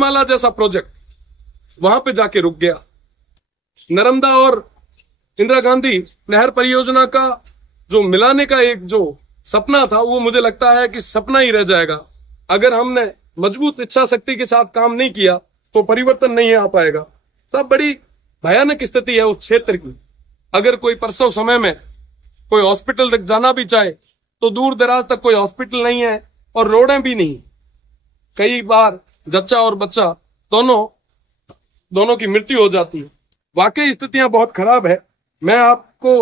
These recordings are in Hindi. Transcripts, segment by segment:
अमृतमाला जैसा प्रोजेक्ट वहां पे जाके रुक गया। नर्मदा और इंदिरा गांधी नहर परियोजना का जो मिलाने का एक जो सपना था, वो मुझे लगता है कि सपना ही रह जाएगा। अगर हमने मजबूत इच्छा शक्ति के साथ काम नहीं किया तो परिवर्तन नहीं आ पाएगा। सब बड़ी भयानक स्थिति है उस क्षेत्र की। अगर कोई प्रसव समय में कोई हॉस्पिटल तक जाना भी चाहे तो दूर दराज तक कोई हॉस्पिटल नहीं है और रोडें भी नहीं। कई बार जच्चा और बच्चा दोनों की मृत्यु हो जाती है। वाकई स्थितियां बहुत खराब है। मैं आपको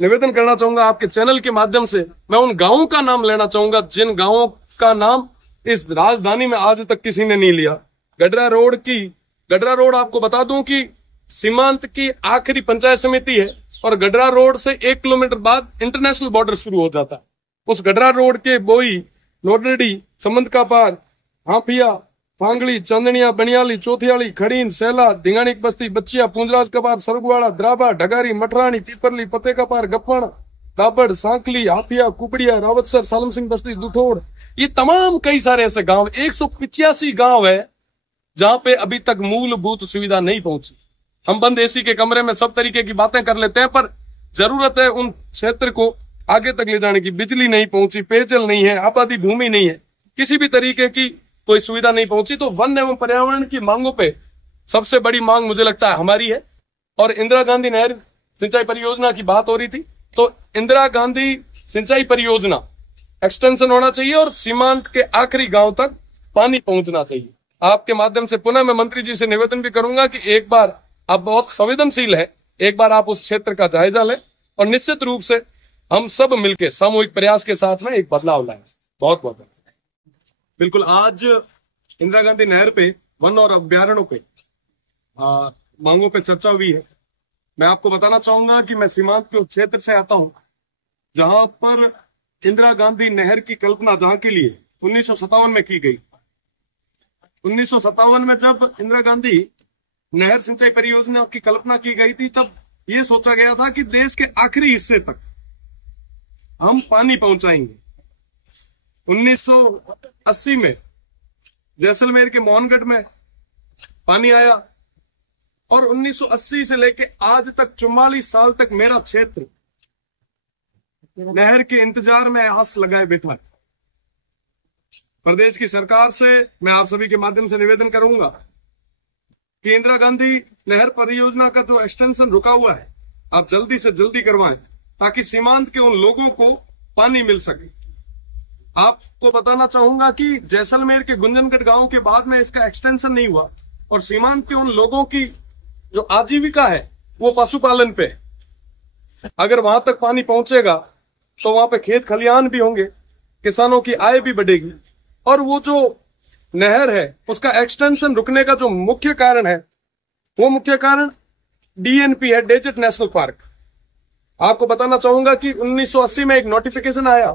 निवेदन करना चाहूंगा, आपके चैनल के माध्यम से मैं उन गांवों का नाम लेना चाहूंगा जिन गांवों का नाम इस राजधानी में आज तक किसी ने नहीं लिया। गडरा रोड आपको बता दूं कि सीमांत की आखिरी पंचायत समिति है और गडरा रोड से 1 किलोमीटर बाद इंटरनेशनल बॉर्डर शुरू हो जाता है। उस गडरा रोड के बोई, लोडरडी, समंद का पार, हाफिया, फांगड़ी, चंदनिया, बनियाली, चौथियाली, खड़ीन, सेला, धिंगानी बस्ती, बच्चिया, पूंजराज का पार, सरगुवाड़ा, द्राबा, ढगारी, मठरानी, पीपरली, पते का पार, गप्पाना, राबड़, सांकली, हाफिया, कुपड़िया, रावतसर, सालम सिंह बस्ती, दुथोड़, ये तमाम कई सारे ऐसे गांव, 185 गांव है जहां पे अभी तक मूलभूत सुविधा नहीं पहुंची। हम बंद एसी के कमरे में सब तरीके की बातें कर लेते हैं, पर जरूरत है उन क्षेत्र को आगे तक ले जाने की। बिजली नहीं पहुंची, पेयजल नहीं है, आबादी भूमि नहीं है, किसी भी तरीके की कोई सुविधा नहीं पहुंची। तो वन एवं पर्यावरण की मांगों पे सबसे बड़ी मांग मुझे लगता है हमारी है। और इंदिरा गांधी नहर सिंचाई परियोजना की बात हो रही थी, तो इंदिरा गांधी सिंचाई परियोजना एक्सटेंशन होना चाहिए और सीमांत के आखिरी गांव तक पानी पहुंचना चाहिए। आपके माध्यम से पुनः मैं मंत्री जी से निवेदन भी करूंगा कि एक बार, आप बहुत संवेदनशील है, एक बार आप उस क्षेत्र का जायजा लें और निश्चित रूप से हम सब मिलकर सामूहिक प्रयास के साथ में एक बदलाव लाएं। बहुत बहुत बिल्कुल। आज इंदिरा गांधी नहर पे वन और अभ्यारण्यों पे मांगों पे चर्चा हुई है। मैं आपको बताना चाहूंगा कि मैं सीमांत के क्षेत्र से आता हूं जहां पर इंदिरा गांधी नहर की कल्पना जहां के लिए 1957 में की गई। 1957 में जब इंदिरा गांधी नहर सिंचाई परियोजना की कल्पना की गई थी, तब यह सोचा गया था कि देश के आखिरी हिस्से तक हम पानी पहुंचाएंगे। 1980 में जैसलमेर के मोहनगढ़ में पानी आया और 1980 से लेके आज तक 44 साल तक मेरा क्षेत्र नहर के इंतजार में आस लगाए बैठा है। प्रदेश की सरकार से मैं आप सभी के माध्यम से निवेदन करूंगा कि इंदिरा गांधी नहर परियोजना का जो एक्सटेंशन रुका हुआ है, आप जल्दी से जल्दी करवाएं ताकि सीमांत के उन लोगों को पानी मिल सके। आपको बताना चाहूंगा कि जैसलमेर के गुंजनगढ़ गांव के बाद में इसका एक्सटेंशन नहीं हुआ और सीमांत के उन लोगों की जो आजीविका है वो पशुपालन पे है। अगर वहां तक पानी पहुंचेगा तो वहां पे खेत खलिहान भी होंगे, किसानों की आय भी बढ़ेगी। और वो जो नहर है उसका एक्सटेंशन रुकने का जो मुख्य कारण है, वो मुख्य कारण डीएनपी है, डेजर्ट नेशनल पार्क। आपको बताना चाहूंगा कि 1980 में एक नोटिफिकेशन आया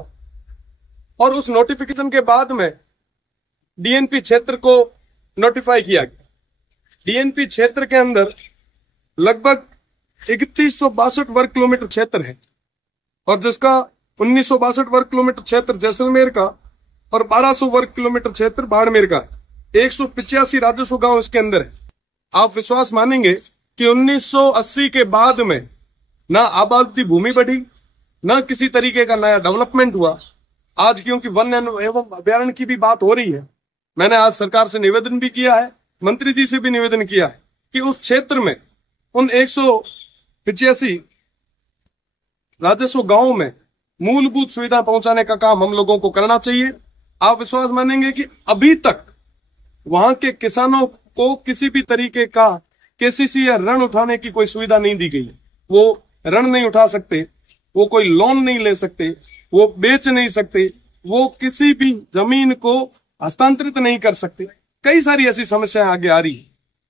और उस नोटिफिकेशन के बाद में डीएनपी क्षेत्र को नोटिफाई किया गया। डीएनपी क्षेत्र के अंदर लगभग 3162 वर्ग किलोमीटर क्षेत्र है और जिसका 1962 वर्ग किलोमीटर क्षेत्र जैसलमेर का और 1200 वर्ग किलोमीटर क्षेत्र बाड़मेर का, 185 राजस्व गांव इसके अंदर है। आप विश्वास मानेंगे कि 1980 के बाद में ना आबादी भूमि बढ़ी, ना किसी तरीके का नया डेवलपमेंट हुआ। आज क्योंकि वन एवं अभ्यारण्य की भी बात हो रही है, मैंने आज सरकार से निवेदन भी किया है, मंत्री जी से भी निवेदन किया है कि उस क्षेत्र में उन 185 राजस्व गांवों में मूलभूत सुविधा पहुंचाने का काम हम लोगों को करना चाहिए। आप विश्वास मानेंगे कि अभी तक वहां के किसानों को किसी भी तरीके का केसीसी या ऋण उठाने की कोई सुविधा नहीं दी गई। वो ऋण नहीं उठा सकते, वो कोई लोन नहीं ले सकते, वो बेच नहीं सकते, वो किसी भी जमीन को हस्तांतरित नहीं कर सकते। कई सारी ऐसी समस्याएं आगे आ रही है।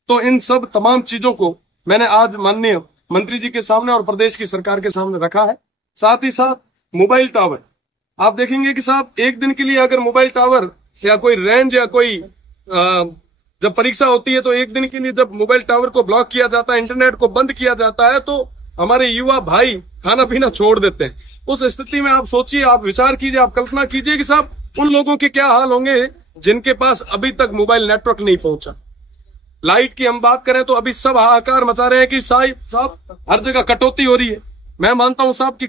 तो इन सब तमाम चीजों को मैंने आज माननीय मंत्री जी के सामने और प्रदेश की सरकार के सामने रखा है। साथ ही साथ मोबाइल टावर, आप देखेंगे कि साहब एक दिन के लिए अगर मोबाइल टावर या कोई रेंज या कोई जब परीक्षा होती है तो एक दिन के लिए जब मोबाइल टावर को ब्लॉक किया जाता है, इंटरनेट को बंद किया जाता है, तो हमारे युवा भाई खाना पीना छोड़ देते हैं। उस स्थिति में आप सोचिए, आप विचार कीजिए, आप कल्पना कीजिए कि साहब उन लोगों के क्या हाल होंगे जिनके पास अभी तक मोबाइल नेटवर्क नहीं पहुंचा। लाइट की हम बात करें तो अभी सब हाहाकार मचा रहे हैं कि साहब हर जगह कटौती हो रही है। मैं मानता हूं साहब कि